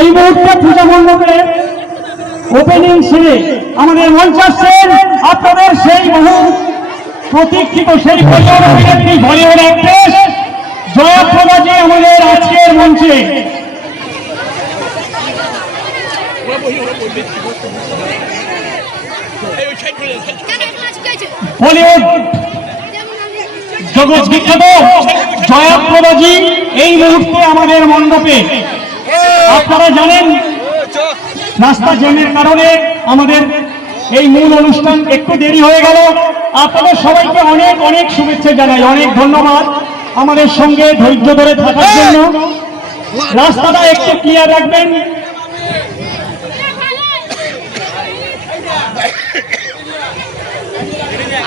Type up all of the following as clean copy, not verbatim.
এই মুহূর্তে পূজা মণ্ডপে ওপেনিং সেরে আমাদের মঞ্চ আসছেন আপনাদের সেই বহু প্রতীক্ষিত সেই বলিউড অ্যাক্ট্রেস জয়াপ্রদা জি আমাদের আজকের মঞ্চে। বলিউড জগৎ বিখ্যাত জয়াপ্রদা জি এই মুহূর্তে আমাদের মণ্ডপে। আপনারা জানেন রাস্তা জ্যামের কারণে আমাদের এই মূল অনুষ্ঠান একটু দেরি হয়ে গেল। আপনাদের সবাইকে অনেক অনেক শুভেচ্ছা জানাই, অনেক ধন্যবাদ আমাদের সঙ্গে ধৈর্য ধরে থাকার জন্য। রাস্তাটা একটু ক্লিয়ার রাখবেন।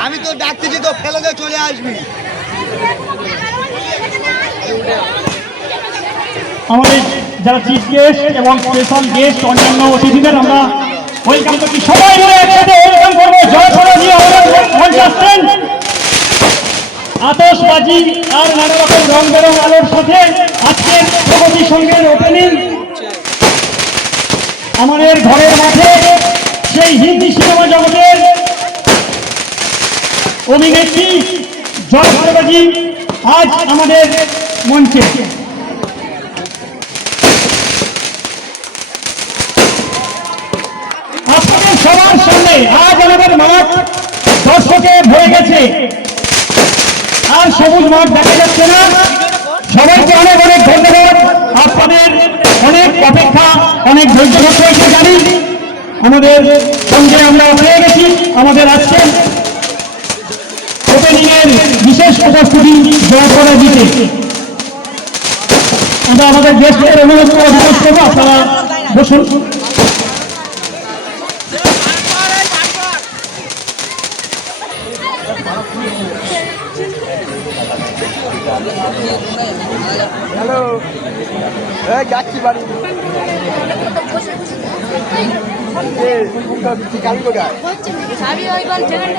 আমি তো ডাকতেছি তো ফেলে দিয়ে চলে আসবি। আমাদের যারা চিফ গেস্ট এবং স্পেশাল গেস্ট অন্যান্য অতিথিদের আমরা ওয়েলকাম করছি। সবাই মিলে একসাথে ওয়েলকাম করবো। জয়প্রদা জি আমাদের মঞ্চে আসছেন। আতশবাজি আর নানা রকম রং বেরং আলোর সাথে আজকের প্রগতি সংঘের ওপেনিং আমাদের ঘরের মাঠে সেই হিন্দি সিনেমা জগতের অভিনেত্রী জয়প্রদা জি আজ আমাদের মঞ্চে। আপনাদের সবার সামনে আজ আমাদের মাঠ দর্শকে ভরে গেছে, আর সবুজ মাঠ দেখা যাচ্ছে না। সবাইকে অনেক অনেক ধন্যবাদ। আপনাদের অনেক অপেক্ষা, অনেক ধৈর্য ধরতে হয়েছে জানি। আমাদের সঙ্গে আমরা পেয়ে গেছি আমাদের আজকে ওপেনিং এর বিশেষ উপস্থিতি জয়প্রদা জিতে। আমরা আমাদের গেস্টের অনুরোধ করবো আপনারা বসুন। হ্যালো, যাচ্ছি বাড়ি। কালী কোথায়?